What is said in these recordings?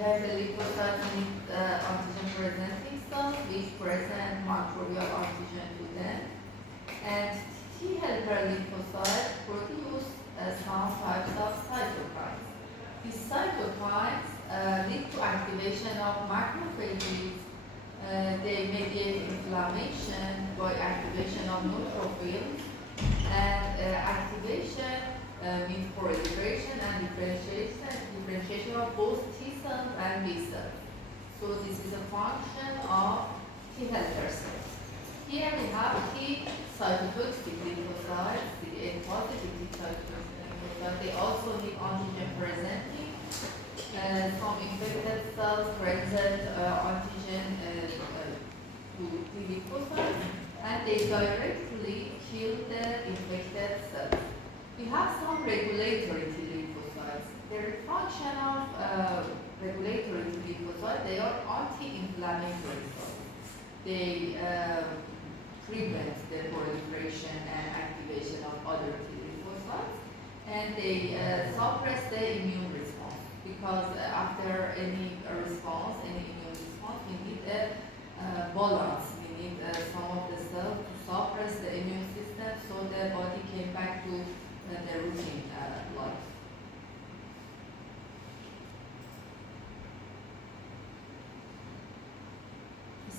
have a lymphocyte with antigen-presenting cells which present microbial antigen to them, and T helper lymphocytes produce some types of cytokines. These cytokines lead to activation of macrophages. They mediate inflammation by activation of neutrophils, and activation means proliferation and differentiation of both T cells and B cells. So this is a function of T helper cells. Here we have T cytotoxic lymphocytes, CD8 positive T cytotoxic lymphocytes. They also need antigen presenting. Some infected cells present antigen to T lymphocytes, and they directly kill the infected cells. We have some regulatory T lymphocytes. Their function of regulatory T lymphocytes, they are anti-inflammatory cells. They prevent the proliferation and activation of other T lymphocytes, and they suppress the immune response, because after any response, any immune response, we need a balance. We need some of the cells to suppress the immune system so the body came back to the routine life.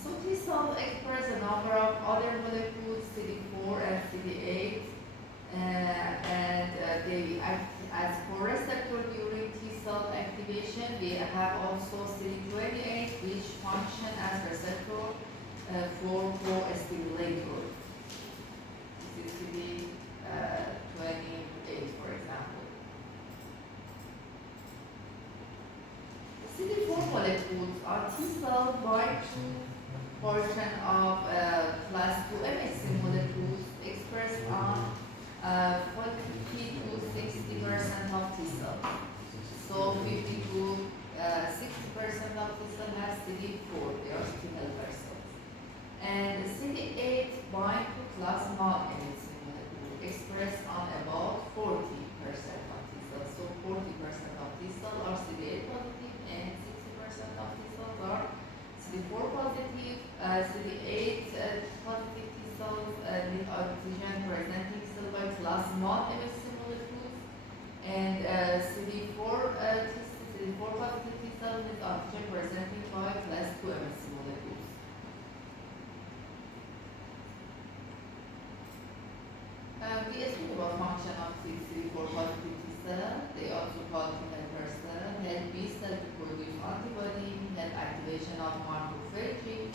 So T cells express a number of other molecules, CD4 and CD8, and they act as co-receptor during T cell activation. We have also CD28, which function as receptor for co-stimulator. This is CD28, for example. CD4 molecules are T cells bind to portion of class 2 MHC molecules expressed on 40 to 60% of T cells. So 50 to 60% of T cells have CD4, they are T helper cells. And CD8 bind to class 1 MHC molecule expressed on about 40% of T cells. So 40% of T cells are CD8 positive and 60% of T cells are CD4 positive. CD8 positive T cells need antigen presenting cell by class 1 MHC molecules, and CD4 positive T cells need antigen presenting by class 2 MHC molecules. We speak about function of CD4 positive T cell. They also call T helper cell, help B cell to produce antibody, help activation of macrophages.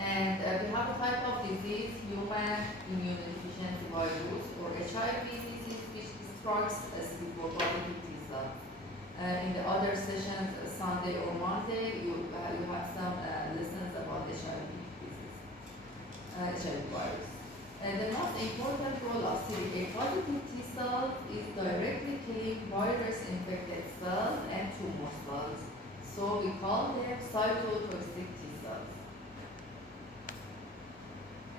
And we have a type of disease, human immunodeficiency virus, or HIV disease, which destroys CD4 positive T cells. In the other sessions, Sunday or Monday, you have some lessons about HIV disease, HIV virus. And the most important role of CD8 positive T cells is directly killing virus-infected cells and tumor cells. So we call them cytotoxic T cells.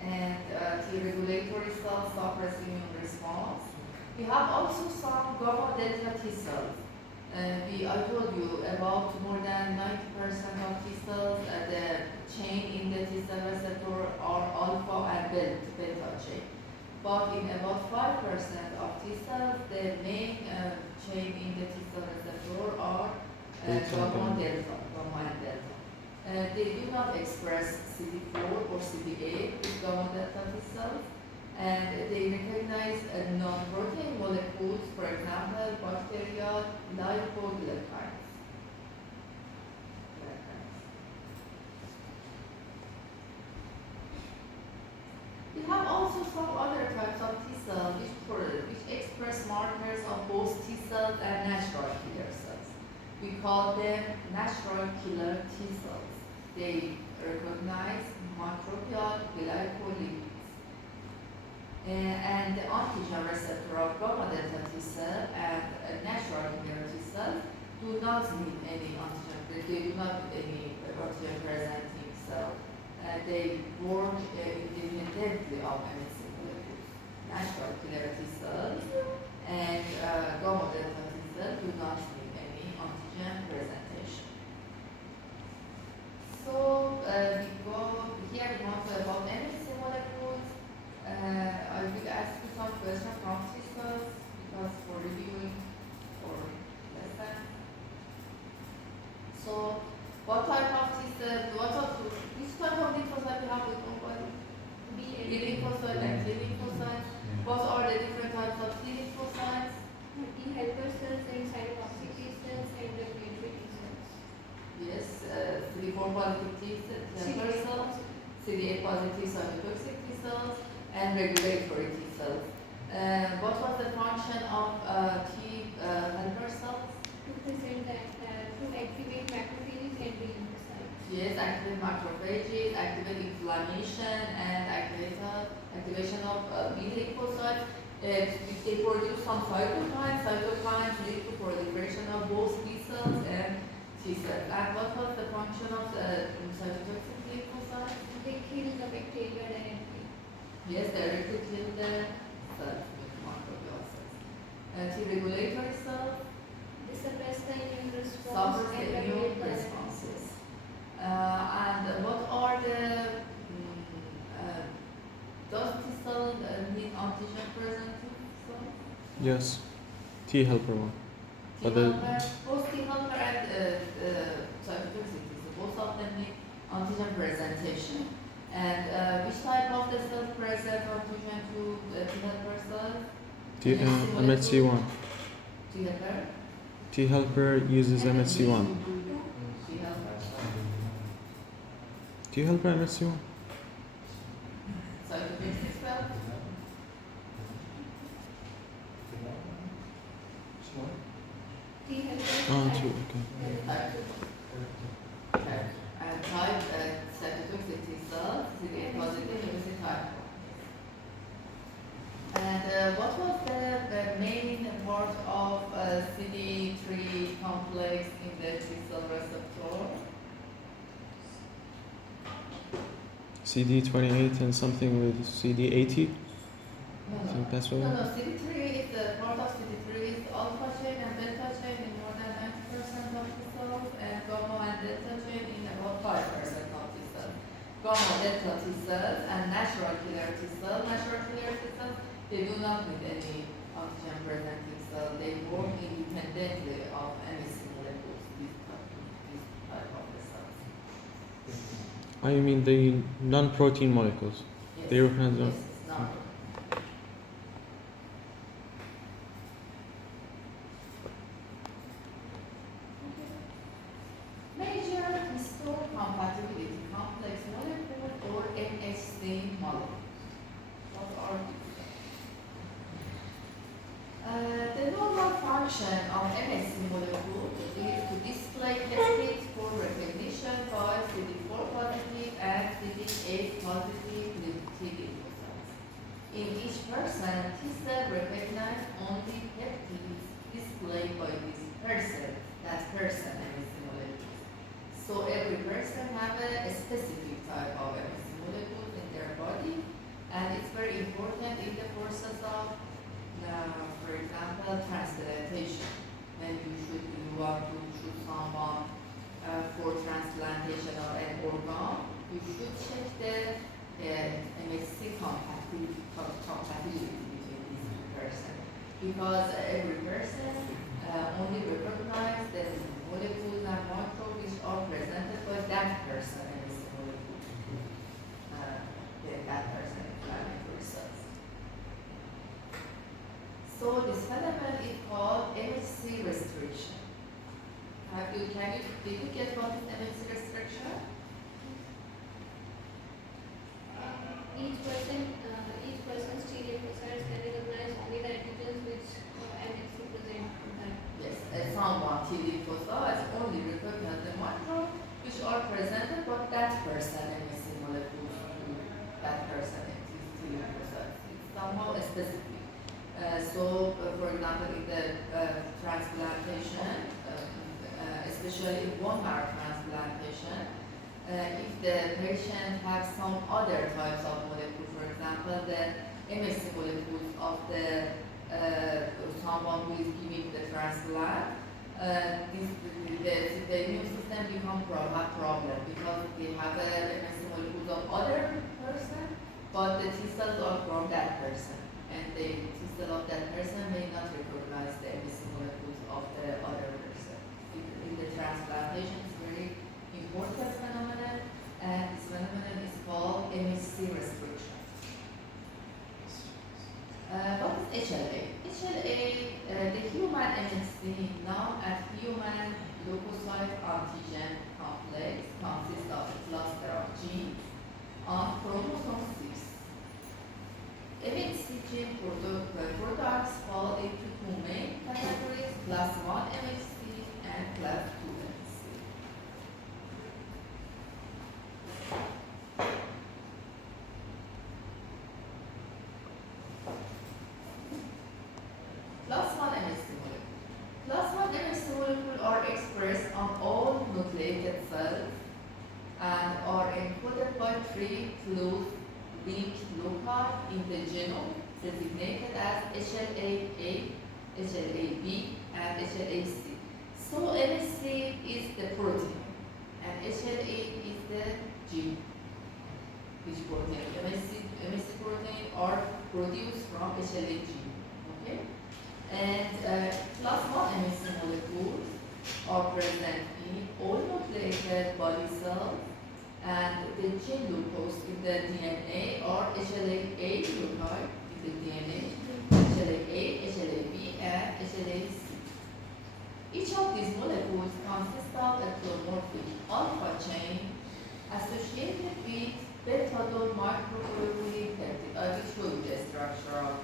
And T regulatory cells suppress immune response. We have also some gamma delta T cells. I told you about more than 90% of T cells, the chain in the T cell receptor are alpha and beta chain. But in about 5% of T cells, the main chain in the T cell receptor are gamma and delta. They do not express CD4 or CD8 with gamma delta T cells, and they recognize non-protein molecules, for example, bacterial lipoglycans. We have also some other types of T cells which express markers of both T cells and natural killer cells. We call them natural killer T cells. They recognize microbial glycolipids. And the antigen receptor of gamma delta T cell and natural killer T cells do not need any antigen. They do not need any antigen presenting cell. They work independently of MHC molecules. Natural killer T cells and gamma delta T cells do not need any antigen presentation. positive T helper cells, CD8 positive cytotoxic T cells, and regulatory T cells. What was the function of T helper cells? To present that, to activate macrophages and B lymphocytes. Yes, activate macrophages, activate inflammation, and activation of B lymphocytes. They produce some cytokines. Cytokines lead to proliferation of both B cells and T cells. And what was the function of the cytotoxic lymphocytes? They kill the bacteria directly. Yes, directly kill the cells with microbial cells. T regulatory cells They suppress the immune response suppress and the regulate immune the responses. And what are the does T cell need antigen presenting cells? Yes. T helper one. T But the- helper, both T helper and cytotoxicity, so both of them need antigen presentation. And which type of the cells present antigen to T helper cells? MHC1. T helper? T helper uses MHC1. T helper. T helper MHC1. Cytotoxic cell? T helper. Oh, T, okay. Type 2. Okay. And type cytotoxic T cells, CD8 positive, leukocyte type 1. And what was the main part of CD3 complex in the T cell receptor? CD28 and something with CD80. I think that's what. No, CD3 is part of CD3 is alpha chain and delta chain in more than 90% of the cells, and gamma and delta chain in about 5% of the cells. Gamma delta T cells and natural killer T cells. Natural killer T cells, they do not need any antigen presenting cell. They work independently of any molecules, these type of the cells. I mean the non-protein molecules. Yes. They represent Yes, it's not. Major histocompatibility complex molecule or MHC molecule. What are these? The normal function of MHC molecule is to display peptides for recognition by CD4 positive and CD8 positive T lymphocytes. In each person, T cell recognize only peptides displayed by this person, MHC molecule. So every person have a specific type of MHC molecule in their body, and it's very important in the process of, for example, transplantation. When you want to choose someone for transplantation of an organ, you should check the MHC compatibility between these two persons, because every person only recognize the molecules and microbes which are presented by that person MHC molecule. That person inflammatory cells. So this phenomenon is called MHC restriction. Did you get what is MHC restriction? Each person's T lymphocytes can recognize only the antigens which MHC present to them. Yes, someone T lymphocytes only recognize the microbes which are presented by that person MHC molecules to that person T lymphocytes. It's somehow specific. For example, in the transplantation, especially in bone marrow transplantation, if the patient has some other types of molecules, for example, the MHC molecules of the someone who is giving the transplant, the immune system becomes have problem because they have MHC molecules of other person, but the T cells are from that person, and the T cell of that person may not recognize the MHC molecules of the other person. In the transplantation, it's very important phenomenon, and this phenomenon is called MHC restriction. What is HLA? HLA, the human MHC, known as human leukocyte antigen complex, consists of on chromosome 6. MHC gene products fall into two main categories, class 1 MHC and class 2 MHC. Class 1 MHC molecule. Class 1 MHC molecules are expressed on all nucleated cells and are encoded by three close linked loci in the genome designated as HLA-A, HLA-B, and HLA-C. So MHC is the protein and HLA is the gene. Which protein? MHC protein are produced from HLA gene. Okay? And class 1 MHC molecules are present in all nucleated body cells, and the gene locus in the DNA are HLA-A loci in the DNA, HLA-A, HLA-B, and HLA-C. Each of these molecules consists of a clomorphic alpha chain associated with beta-dol microtubule peptide. I will show you the structure of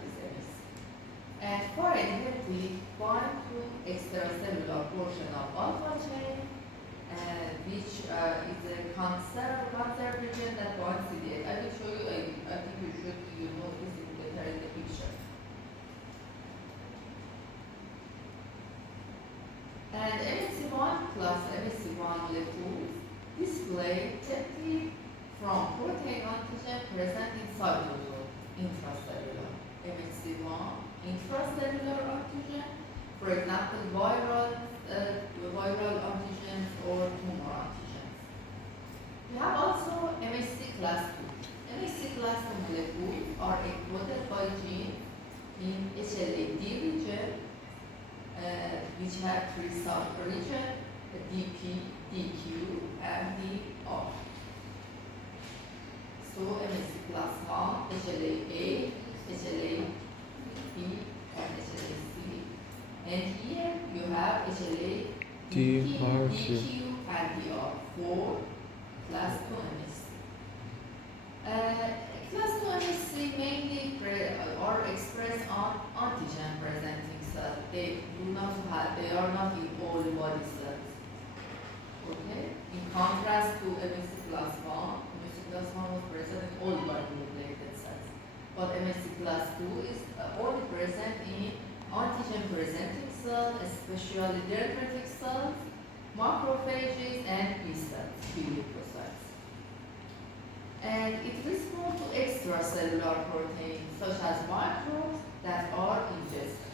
this MHC. And for inherently bind to extracellular portion of alpha chain, which is a conserved region that binds CD8. I will show you, I think you know this is better in the picture. And MHC1 plus MHC1 molecules display peptide from protein antigen present in cytosol intracellular. MHC1 intracellular antigen, for example, viral antigens or tumor antigens. We have also MHC class 2. MHC class 2 molecules are encoded by genes in HLA-D region, which have three sub-regions, DP, DQ, and DR. So MHC class 1, HLA-A, HLA-B, and HLA-C. And here you have HLA, DQ, and DR for class 2 MHC. Class 2 MHC mainly are expressed on antigen presenting cells. They are not in all body cells. Okay? In contrast to MHC class 1, MHC class 1 was present in all body nucleated cells. But MHC class 2 is only present in antigen presenting cells, especially dendritic cells, macrophages, and B cells, B leukocytes. And it responds to extracellular proteins such as microbes that are ingested.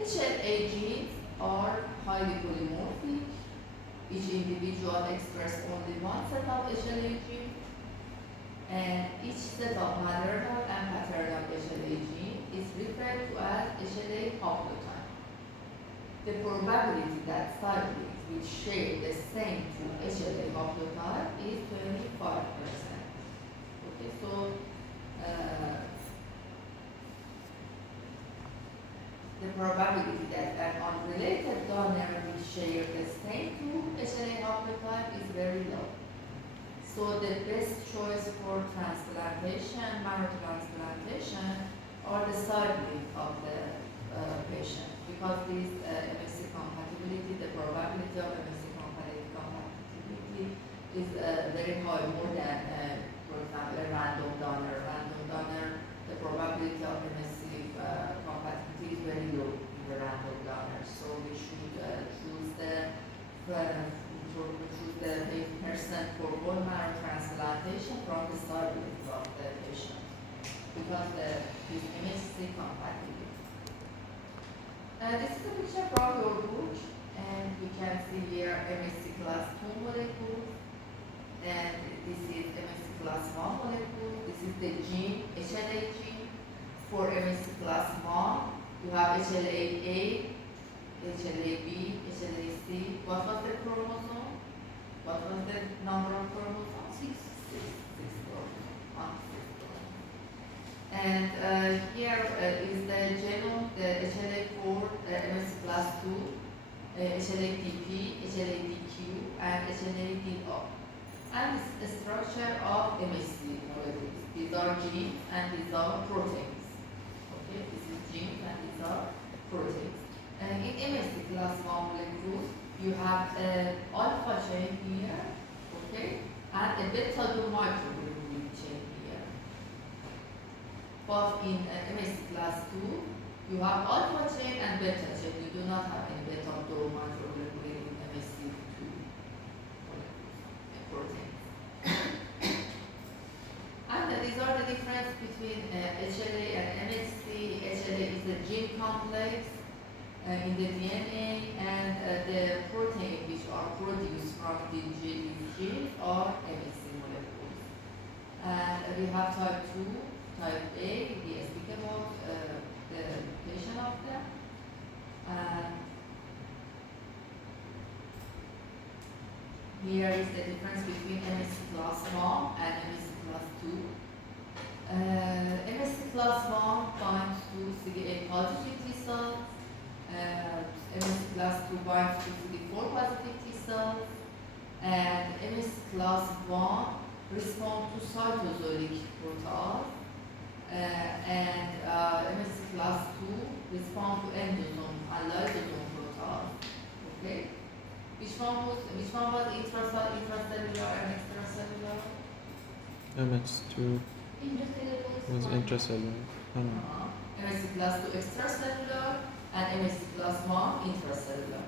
HLA genes are highly polymorphic. Each individual expresses only one set of HLA genes, and each set of maternal and paternal HLA gene is referred to as HLA haplotype. The probability that siblings which share the same two HLA haplotype is 25%. Okay, so the probability that an unrelated donor will share the same two HLA haplotype is very low. So the best choice for transplantation, marrow transplantation, are the siblings of the patient, because this MHC compatibility, the probability of MHC compatibility is very high, more than, for example, a random donor. Random donor, the probability of MHC compatibility is very low in the random donor. So we should choose the person for bone marrow transplantation from the siblings of the patient, because this MHC compatibility. This is a picture from your book, and you can see here MHC class 2 molecule, and this is MHC class 1 molecule. This is the gene, HLA gene. For MHC class 1, you have HLA-A, HLA-B, HLA-C. What was the chromosome? What was the number of chromosomes? Six chromosomes. And here is the genome, the HLA-4, the MHC class 2, HLA-DP, HLA-DQ, and HLA-DO. And the structure of MHC molecules. These are genes and these are proteins. Okay, this is genes and these are proteins. And in MHC class 1 molecules, you have an alpha chain here, okay, and a beta microgroup chain here. But in MHC class 2, you have alpha chain and beta chain. You do not have any beta microgroup in MHC2 proteins. And these are the difference between HLA and MHC. HLA is the gene complex in the DNA, and the protein which are produced from the genes are MHC molecules. And we have type 2, type A, we speak about the patient of them. And here is the difference between MHC class 1 and MHC class 2. MHC class 1 binds to CD8 positive T cells. MHC class 2 binds to CD4 positive T cells. And MHC class 1 respond to cytosolic protease. And MHC class 2 respond to endosome and lysosome protease. Okay? Which one was intracellular and extracellular? MX2 was intracellular. MHC class 2 extracellular and MHC class 1 intracellular.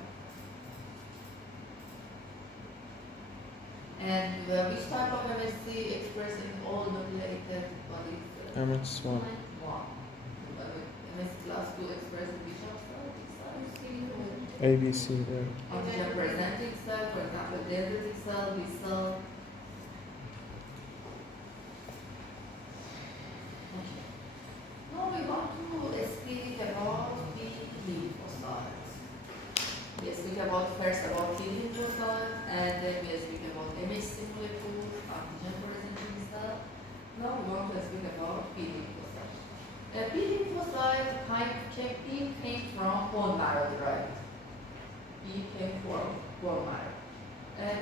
And which type of MHC expressed in all nucleated bodies? MX1. 1. MHC class 2 expressed in which of cells? ABC there. Antigen presenting cell, for example, dendritic cell, B cell. Okay. Now we want to speak about the lymphocytes. We speak about first about T lymphocyte, and then we speak about MHC molecule, antigen presenting cell. Now we want to speak about B lymphocyte. B lymphocyte came from bone marrow, right? B came from bone marrow.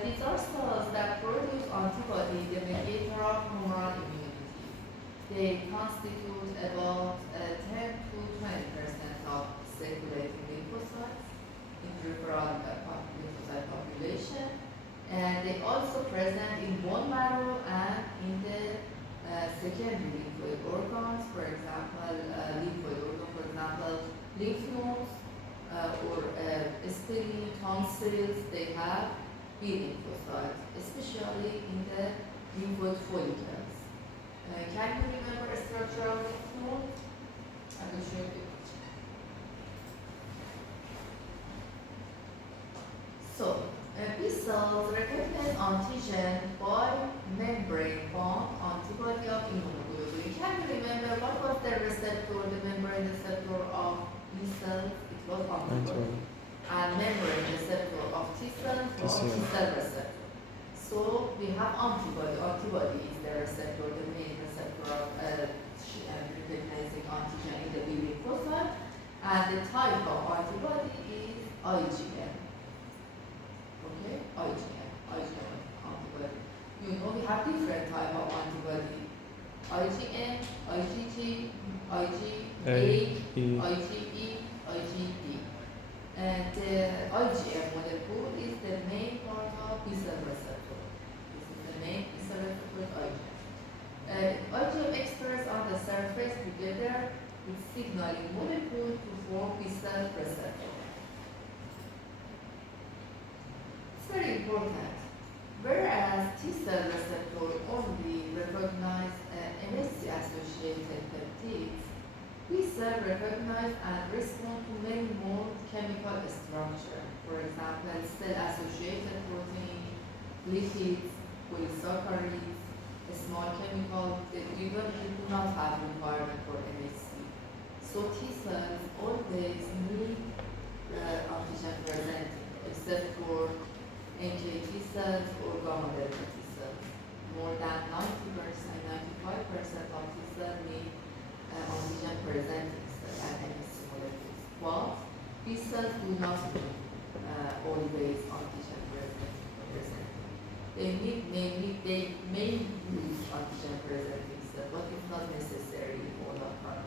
These are cells that produce antibody, the mediator of humoral immunity. They constitute about 10 to 20% of circulating lymphocytes in peripheral lymphocyte population. And they also present in bone marrow and in the secondary lymphoid organs, for example, lymphoid organ, for example, lymph nodes, or spleen, tonsils, they have B lymphocytes, especially in the lymphoid follicles. Can you remember a structure of lymph node? I will show you. So, B cells recognize antigen by membrane-bound antibody of immunoglobulin. Can you remember what was the receptor, the membrane receptor of B cells? It was antibody. And membrane receptor of T cells was T cell receptor. So we have antibody. Antibody is the receptor, the main receptor of recognizing antigen in the B lymphocyte. And the type of antibody is IgM. Okay, IgM antibody. You know we have different type of antibody. IgM, IgG, IgA, IgE, IgD. And the IgM molecule is the main part of B cell receptor. This is the main B cell receptor IgM. IgM expressed on the surface together with signaling molecule to form B cell receptor. It's very important. Whereas T cell receptor only recognize MHC-associated peptides, B cell recognize and respond to many more chemical structure. For example, cell-associated protein, lipids, polysaccharides, small chemical that even do not have requirement for MHC. So T cells always need antigen presenting, except for NK T cells or gamma delta T cells. More than 90%, 95% of T cells need antigen presenting cell and MHC molecules. But B cells do not need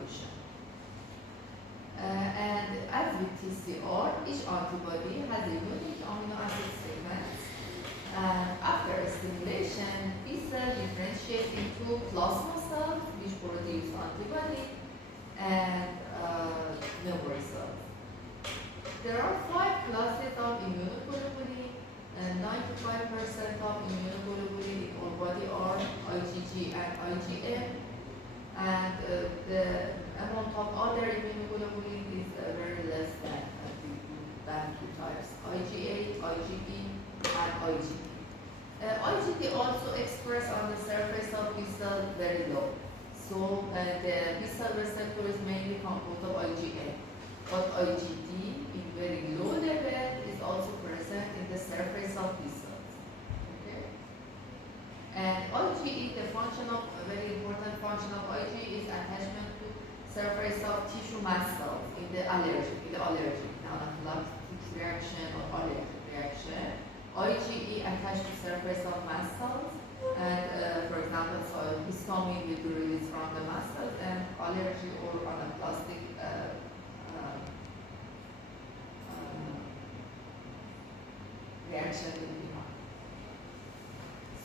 evaluation. And as with TCR, each antibody has a unique amino acid sequence. And after stimulation, B cells differentiate into plasma cells, which produce antibody, and memory cells. There are 5 classes of immunoglobulin, and 95% of immunoglobulin in our body are IgG and IgM, and the amount of other immunoglobulin is very less than 2 types, IgA, IgE, and IgG. IgG also expressed on the surface of B cell very low. So the B cell receptor is mainly composed of IgA, but IgD in very low level is also present in the surface of B cells. Okay? And IgE, the function of a very important function of IgE is attachment to surface of tissue mast cells in the allergic, anaphylactic reaction or allergic reaction. IgE attached to surface of mast cells, and for example, so histamine will be released from the mast cells, and allergy or anaplastic reaction will be high.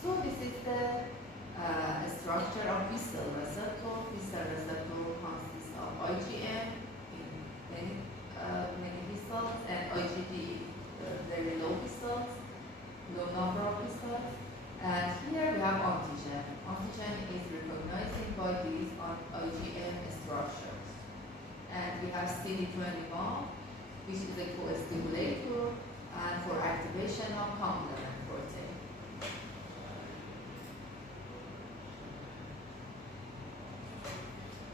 So this is the structure of B cell receptor. B cell receptor consists of IgM in many B cells, and IgD very low B cells, low number of B cells. And here we have antigen. Antigen is recognizing by these IgM structures. And we have CD21, which is a co-stimulator and for activation of complement protein.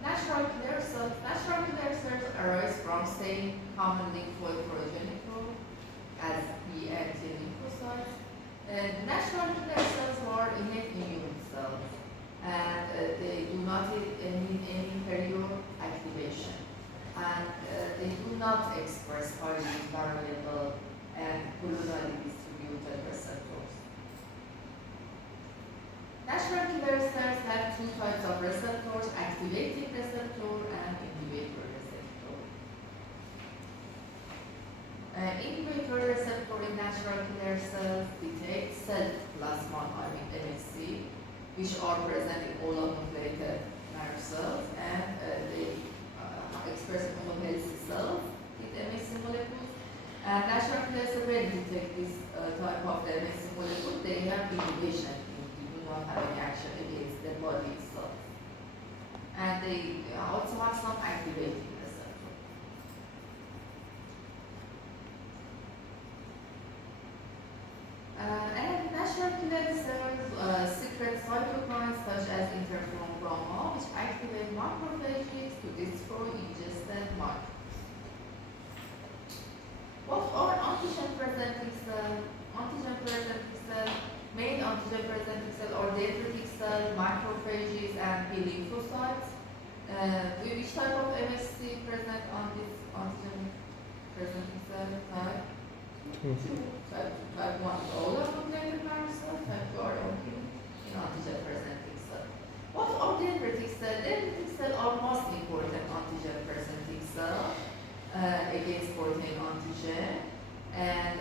Natural killer cells arise from same common lymphoid progenitor as B and T lymphocytes. Natural killer cells are innate immune cells, and they do not need any interior activation, and they do not express highly variable and colonially distributed receptors. Natural killer cells have 2 types of receptors: activating receptor and inhibitor receptor. Inhibitor receptor in natural killer cells detect cell-plasma, MHC, which are present in all nucleated nerve cells, and they express healthy cells with MHC molecules. And natural killer cells, when you detect this type of MHC molecule, they have inhibition. You do not have any action against the body itself. And they also have some activating receptor. And natural killer cells secrete cytokines such as interferon gamma, which activate macrophages to destroy ingested microbes. What are antigen-presenting cells? Antigen-presenting cells, main antigen-presenting cells are dendritic cells, macrophages, and B lymphocytes. Which type of MHC present on this antigen-presenting cell type? Type 1, all of nucleated nerve cells. Type 2 are only in antigen-presenting cells. What are dendritic cells? Dendritic cells are most important antigen-presenting cells against protein antigen, and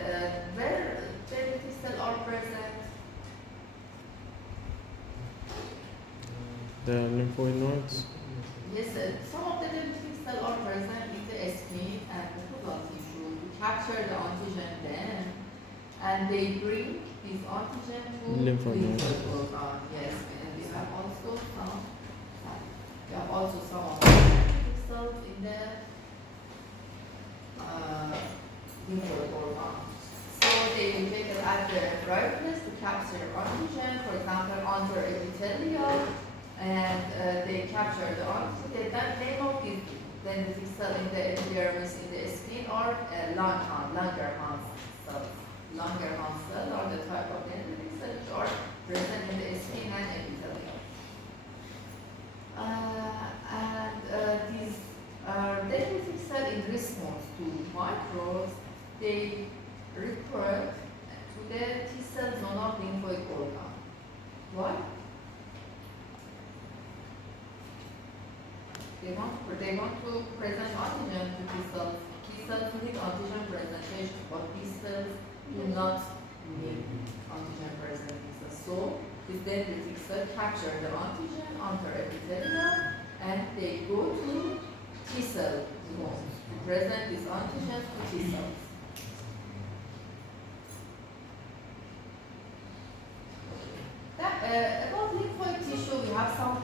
where dendritic cells are present? The lymphoid nodes? Yes, some of the dendritic cells are present in the skin and the blood tissue to capture the antigen then, and they bring this antigen to lymphoid nodes. organ. Yes, and we have also some of the dendritic cells in the lymphoid organ. So they will take it at the right place to capture antigen, for example, under epithelial, and they capture the antigen. The name of this dendritic cell in the epidermis in the skin are Langerhans cells. Langerhans cells are the type of dendritic cells which are present in the skin and epithelium. These dendritic cells, in response to microbes, they recruit to the T cell zone of lymphoid organ. Why? they want to present antigen to T cells. T cells need antigen presentation, but B cells do not need antigen presenting cells. So this dendritic cell capture the antigen under epithelium and they go to T cell zone to present these antigens to T cells. About lymphoid tissue, we have some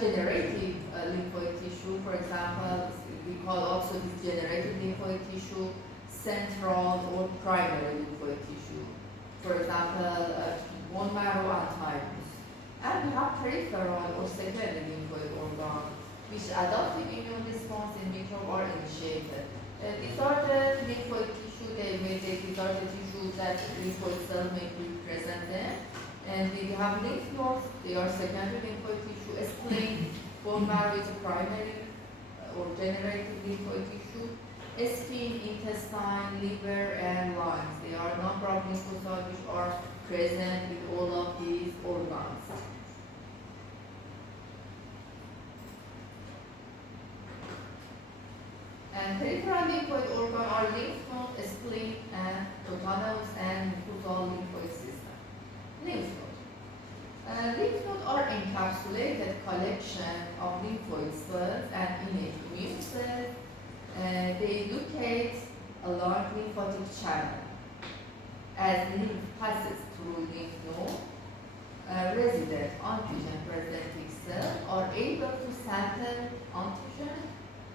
generative lymphoid tissue. For example, we call also this generative lymphoid tissue central or primary lymphoid tissue. For example, bone marrow and thymus. And we have peripheral or secondary lymphoid organ, which adaptive immune response in vitro are initiated. These are the lymphoid tissue. These are the tissues that lymphoid cells may be present in. And we have lymph nodes, they are secondary lymphoid tissue. Spleen, bone marrow is primary or generative lymphoid tissue. Skin, intestine, liver, and lungs. They are number of lymphocytes which are present with all of these organs. And peripheral lymphoid organ are lymph node, spleen, and autonomous and mucosal lymphoid system. Lymph node. Lymph nodes are encapsulated collection of lymphoid cells and innate immune cells. They locate along lymphatic channel. As lymph passes through lymph node, resident antigen presenting cells are able to sample antigen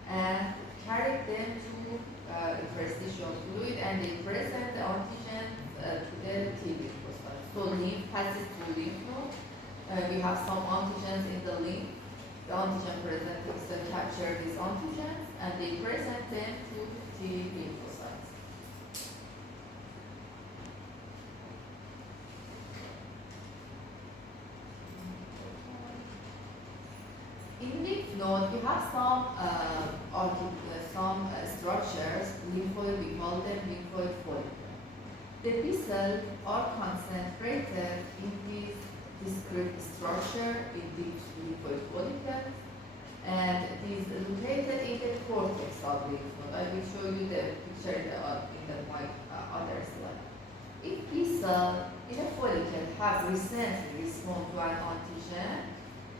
and carry them to interstitial fluid and they present the antigen to the T lymphocytes. So lymph passes through lymph node. We have some antigens in the lymph. The antigen presenting cell capture these antigens and they present them to T lymphocytes. In lymph node, we have some structures, lymphoid, we call them lymphoid follicle. The B cells are concentrated in this discrete structure in these lymphoid follicles, and it is located in the cortex of lymph node. I will show you the picture in my other slide. If B cells in a follicle have recently responded to an antigen,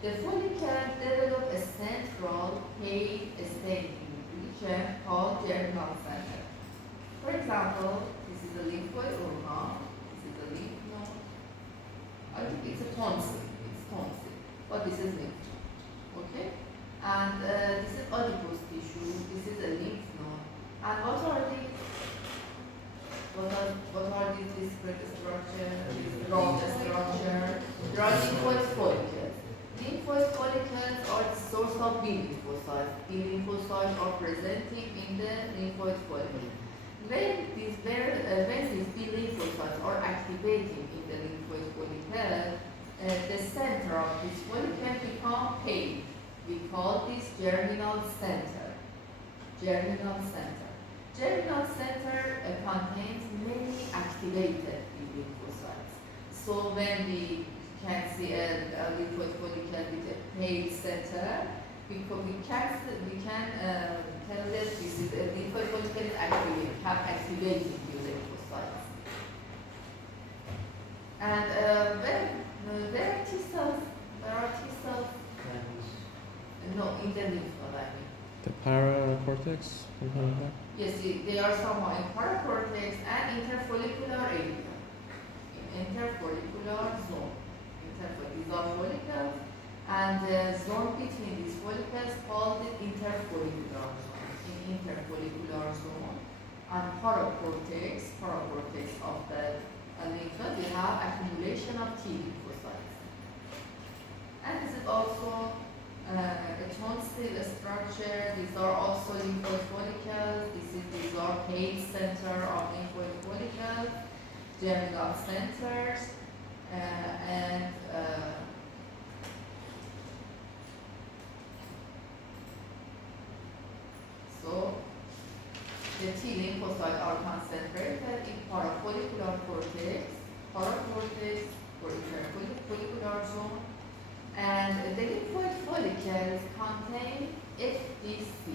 the follicle develops a central pale staining region called germinal center. For example, this is a lymphoid organ, this is a lymph node. I think it's a tonsil, but this is lymph node, okay? And this is adipose tissue, this is a lymph node. And what are these? What are these discrete structures, this round structure? There are lymphoid follicles. Lymphoid follicles are the source of B lymphocytes. B lymphocytes are presenting in the lymphoid follicle. When these B lymphocytes are activating in the lymphoid follicle, the center of this follicle becomes pale. We call this germinal center. Germinal center. Germinal center contains many activated B lymphocytes. So when we can see a lymphoid follicle with a pale center, because we can tell that this is a lymphoid follicle is activating the lymphocytes. And there are T cells. No, in the lymph node, I mean. The paracortex, something like that? Yes, they are somehow in paracortex and interfollicular area. In interfollicular zone. These are follicles, and the zone between these follicles called the interfollicular zone. In interfollicular zone and paracortex of the lymph node, we have accumulation of T lymphocytes. And this is also a tonsil structure. These are also lymphoid follicles. These are pale center of lymphoid follicles, germinal centers. So the T lymphocytes are concentrated in parafollicular cortex, paracortex, or interfollicular zone, and the lymphoid follicles contain FDC.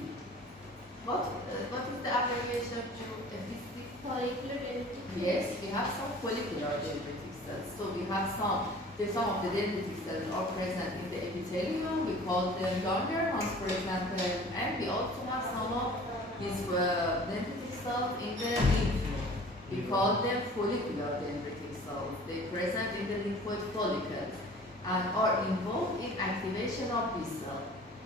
What is the abbreviation to FDC? Follicular dendritic. Yes, we have some follicular dendritic cells. So we have some of the dendritic cells are present in the epithelium. We call them Langerhans, for example, and we also have some of these dendritic cells in the lymph node. We call them follicular dendritic cells. They present in the lymphoid follicles and are involved in activation of B cells.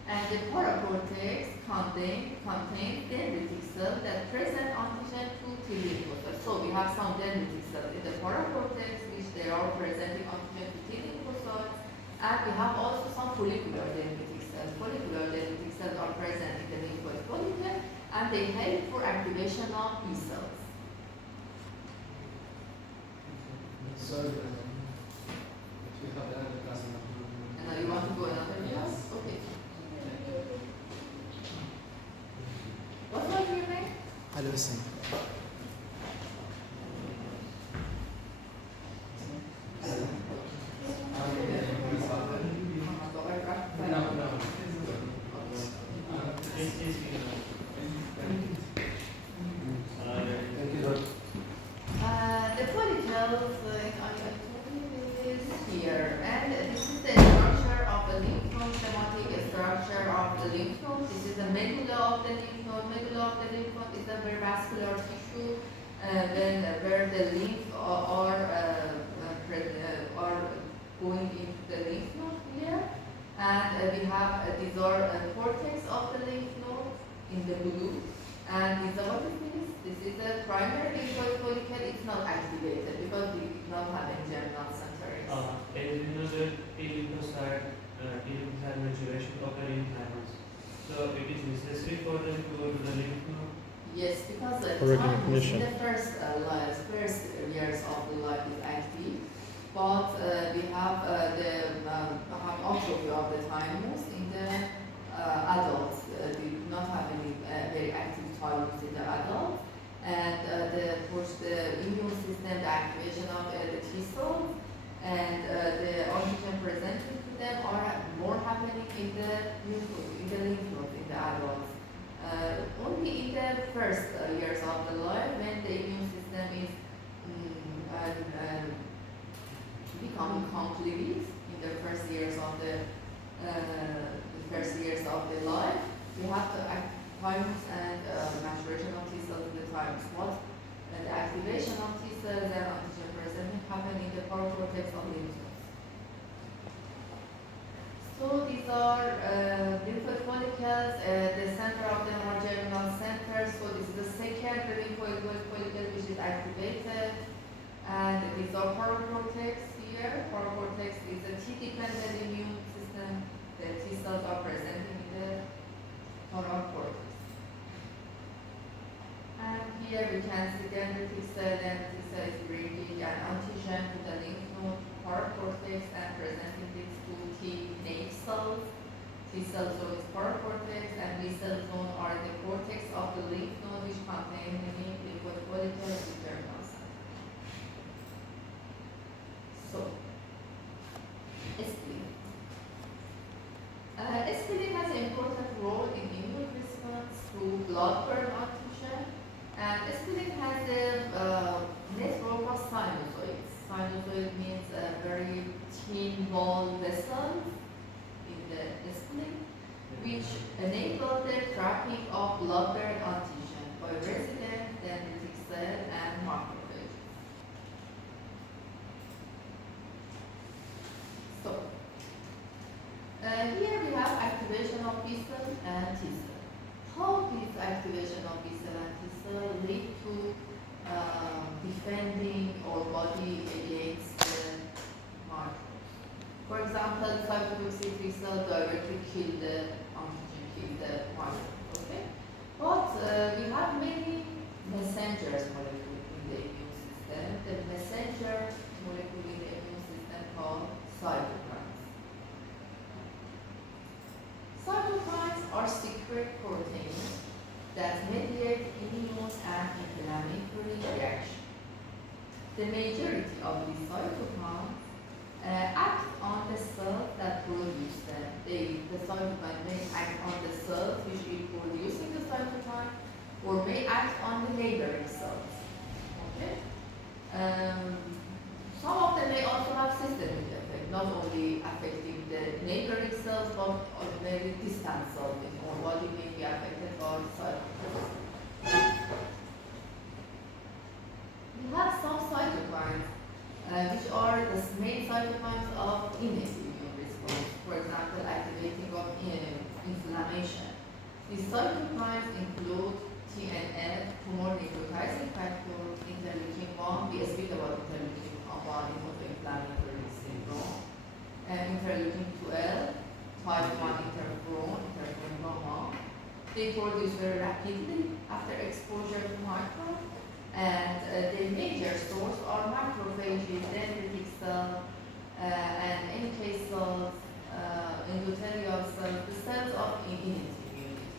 And the paracortex contains dendritic cells that present antigen to T lymphocytes. So we have some dendritic cells in the paracortex, which they are presenting antigen to T lymphocytes, and we have also some follicular dendritic cells. Follicular dendritic cells are present in the lymphoid follicle, and they help for activation of B cells. Sorry, if you have another class. And now you want to go another class? Okay. What was your name? Ali Hussein. The follicles is here, and this is the structure of the lymph node, schematic structure of the lymph node. This is the medulla of the lymph node. Medulla of the lymph node is a very vascular tissue, where the lymph are going into the lymph node here, and we have these are cortex of the lymph node in the blue. And these are what is this? This is the primary lymphoid follicle. It's not activated because we did not have any germinal centers. As you know, the T lymphocyte maturation occurs in thymus. So it is necessary for them to go to the lymph node. Yes, because the For thymus recognition. in the first years of the life is active, but we have have atrophy of the thymus in the adults. We do not have any very active thymus in the adults, and the immune system, the activation of the T cells, and the antigen presented to them are more happening in the lymph node in the adults. Only in the first years of the life, when the immune system is becoming complete in the first years of the life, we have to thymus and maturation of T cells in the thymus. What the activation of T cells and antigen presenting happen in the paracortex of lymph nodes. So these are lymphoid follicles. The center of them are germinal centers. So this is the second lymphoid follicle which is activated, and these are paracortex here. Paracortex is a T-dependent immune system. The T cells are presenting in the paracortex. And here we can see dendritic cell, and T cell is bringing an antigen to the lymph node paracortex and presenting this to T naive cells. T cell zone is paracortex, and B cell zone are the cortex of the lymph node, which contain many lymphoid follicles with germinal cells. So, spleen. Spleen has an important role in immune response to blood-borne antigen, and spleen has a network of sinusoids. Sinusoid means a very thin wall vessels in the spleen, which enable the trapping of blood-borne antigen by resident dendritic cell and macrophages. So, here we have activation of B cell and T cell. How this activation of B cell and T cell lead to defending our body against the microbes? For example, cytotoxic T cell directly kill the antigen, kill the microbes. Okay, but we have many messengers molecule in the immune system. The messenger molecule in the immune system called cytokines. Cytokines are secret proteins that mediate immune and inflammatory reaction. The majority of these cytokines act on the cells that produce them. The cytokine may act on the cells which is producing the cytokine, or may act on the neighboring cells. Okay? Some of them may also have systemic effect, not only affecting the neighboring cells, but on very distant cells in our body may be affected by cytokines. We have some cytokines which are the main cytokines of innate immune response. For example, activating of inflammation. These cytokines include TNF, tumor necrotizing factor, interleukin-1, we speak about interleukin-1 in autoinflammatory syndrome, and interleukin-12, type 1 interferon gamma. They produce very rapidly after exposure to microbes, and the major source are macrophages, dendritic cells, and NK cells, endothelial cells, the cells of innate immunity.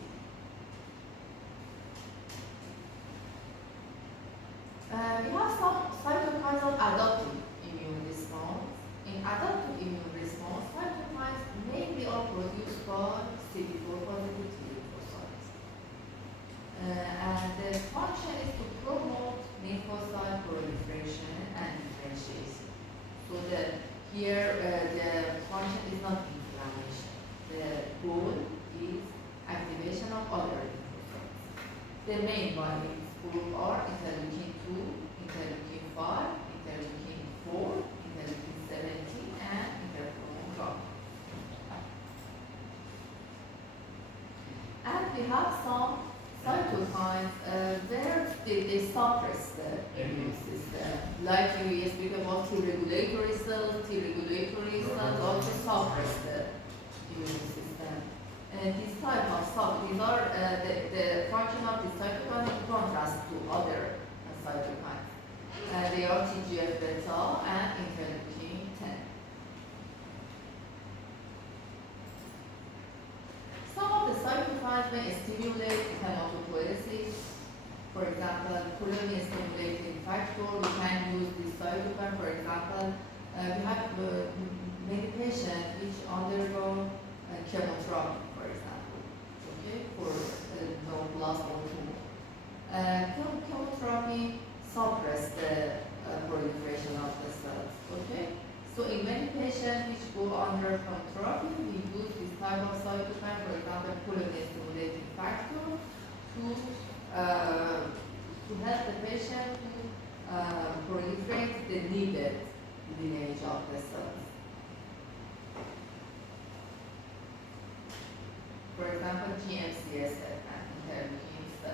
We have some cytokines of adaptive immune response. In adaptive immune response, cytokines mainly are produced by CD4 positive T lymphocytes. And the function is to promote lymphocyte proliferation and differentiation. So that here the function is not inflammation. The goal is activation of other lymphocytes. The main binding group are interleukin-2, interleukin-5, interleukin-4, interleukin-17, and interferon gamma. And we have some cytokines where they suppress the immune system. Like we speak about T regulatory cells also suppress the immune system. And these type of stuff, these are the function of the cytokine in contrast to other cytokines. They are TGF-beta and interleukin-10. Some of the cytokines may stimulate hematopoiesis. For example, colony stimulating factor, we can use this cytokine. For example, we have many patients which undergo chemotherapy, for example, okay, for neuroblast or tumor. Chemotherapy suppress the proliferation of the cells, okay? So in many patients which go under chemotherapy, we use this type of cytokine, for example, colony stimulating factor, to help the patient to proliferate the needed lineage of the cells. For example, GM-CSF and interleukin-7.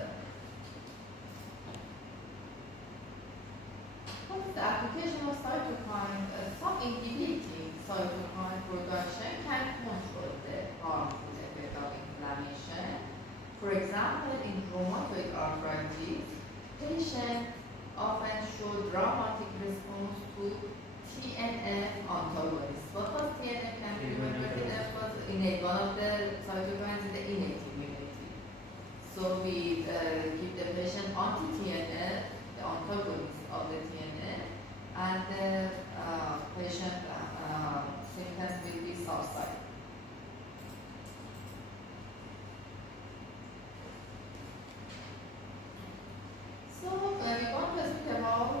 What is the application of cytokine? Some inhibiting cytokine production can control the harmful effect of inflammation. For example, in rheumatoid arthritis, patients often show dramatic response to TNF antagonists. What was TNF? Can you remember? TNF was innate, one of the cytokines in the innate immunity. So we give the patient anti-TNF, the antagonist of the TNF, and the patient symptoms will be subside. So we're going to speak about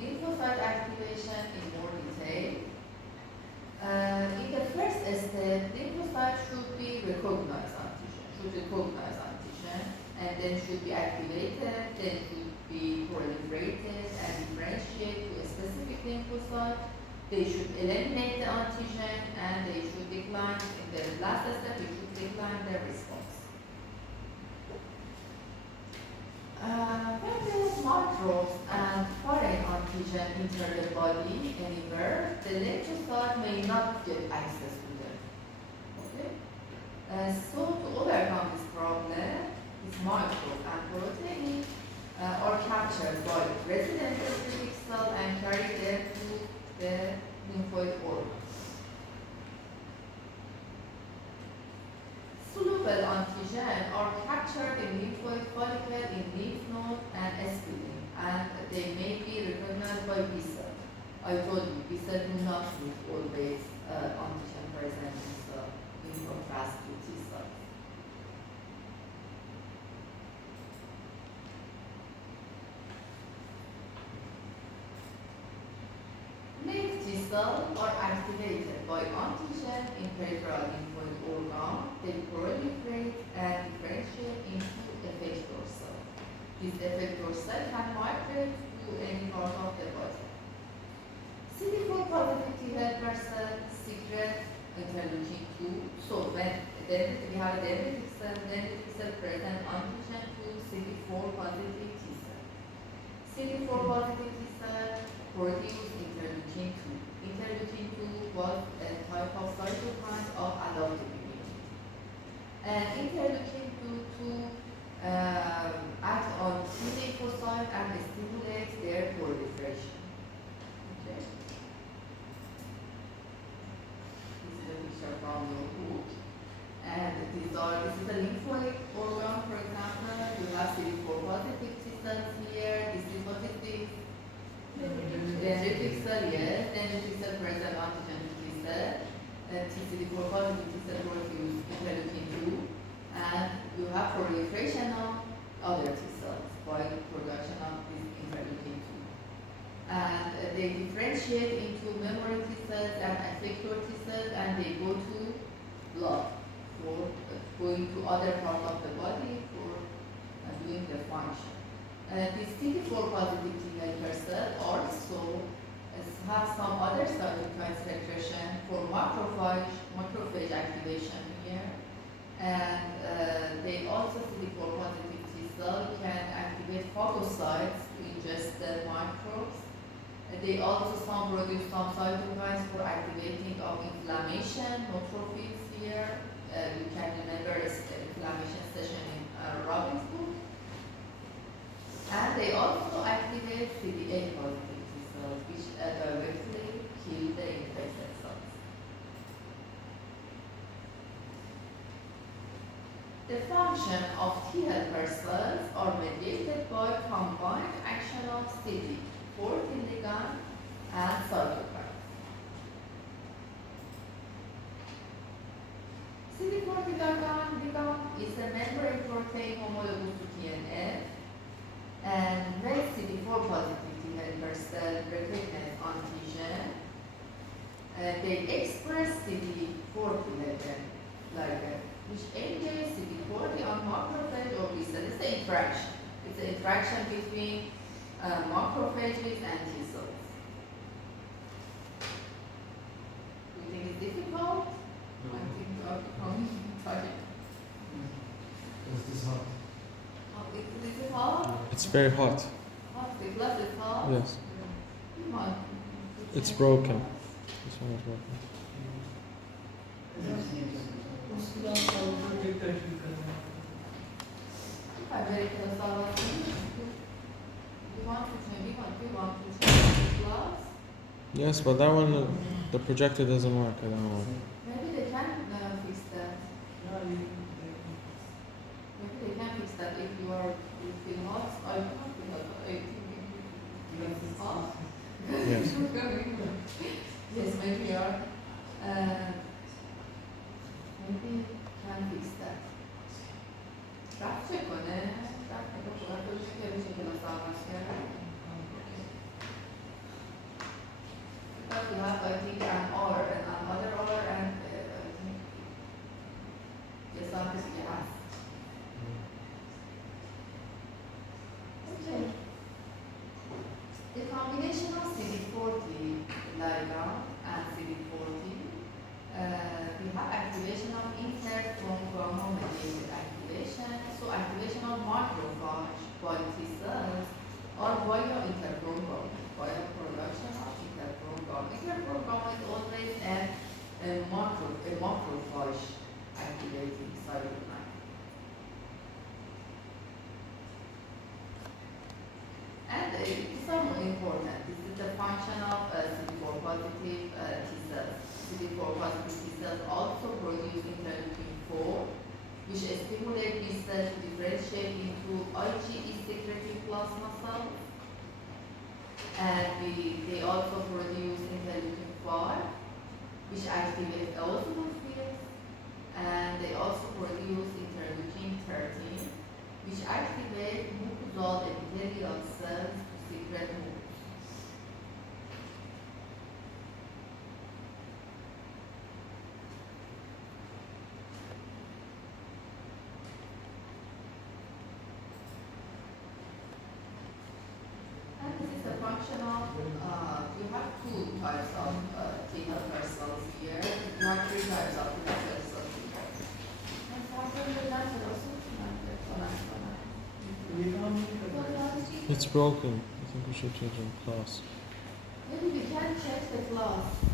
lymphocyte activation in more detail. In the first step, lymphocyte should be recognize antigen, and then should be activated, then should be proliferated and differentiate to a specific lymphocyte. They should eliminate the antigen, and they should decline. In the last step, they should decline their response. When the microbes and foreign antigen enter the body anywhere, the lymphocyte may not get access to them. Okay? So to overcome this problem, these microbes and protein are captured by resident dendritic cell and carried them to the lymphoid organs. Soluble antigen are captured in lymphoid follicle, in lymph node, and spleen, and they may be recognized by B cell. I told you, we said do not put always antigen present in cell in contrast to T cells. Make T cells are activated by antigen in peripheral lymphoid organ. They proliferate and differentiate into effector cells. This effector cell can migrate to any part of the body. CD4 positive T helper cell secret interleukin 2. So when then we have a dendritic cell present antigen to CD4 positive T cell. CD4 positive T cell produce interleukin 2. Interleukin 2 was a type of cytokine of adaptive immunity. And interleukin 2 act on T lymphocyte and stimulate their proliferation. Okay. This is a picture from your book. And this is a lymphoid organ, for example. You have CD4 positive T cells here. This is what it is. Dendritic cell, yes. Dendritic cell present antigen T cell. CD4 positive T cell produce interleukin 2. And you have proliferation of other T cells by production of this interleukin 2. And they differentiate into memory T cells and effector T cells, and they go to blood for going to other parts of the body for doing the function. This CD4 positive T helper cell also have some other cytokine secretion for macrophage activation here. And they also, CD4 positive T cell can activate phagocytes to ingest the microbes. They also produce some cytokines for activating of inflammation, neutrophils here. You can remember this inflammation session in Robin's book. And they also activate CD8 positive T cells, which directly kill the infected cells. The function of T helper cells are mediated by combined action of CD4 ligand and cytokines. CD4 ligand is a membrane protein homologous to TNF, and when CD4 positive T helper cell recognize antigen, they express CD4 ligand, which engages CD40 on macrophage or B cell. It's the interaction. It's the interaction between macrophages and T cells. Do you think it's difficult? I think you are becoming tired. Is this hot? Is it hard? It's very hot. Hot? The glass is hot? Yes. You might- It's broken. This one is broken. I'm very close all of them. You want to change the glass? Yes, but that one, the projector doesn't work. I don't know. Maybe they can fix that. Maybe they can fix that if you feel hot. I don't feel hot. I think it's hot. Yes. Yes, maybe you are. Maybe can fix that. رفت چه کنه؟ رفت کنه خودش که میشه کلاس آغاز کرد. Because we have, I think, an hour and another hour and I think yes, something we have. Okay. The combination of CD40 ligand and CD40, we have activation of interferon gamma mediated activation. So activation of macrophage by T cells or via interferon gamma, via production of interferon gamma. Interferon gamma is always a macrophage activating cytokine. And it's somewhat important. This is the function of CD4 positive T cells. CD4 positive T cells also produce interleukin 4, which stimulate B cells to differentiate into IgE secreting plasma cells. And they also produce interleukin-5, which activates eosinophils, and they also produce interleukin-13, which activates mucosal epithelial cells to secrete mucus. And this is a function of, you have two types of T helper cells here. You have three types of T helper cells here. And something that that's also It's broken. I think we should change in class. maybe we can check the class.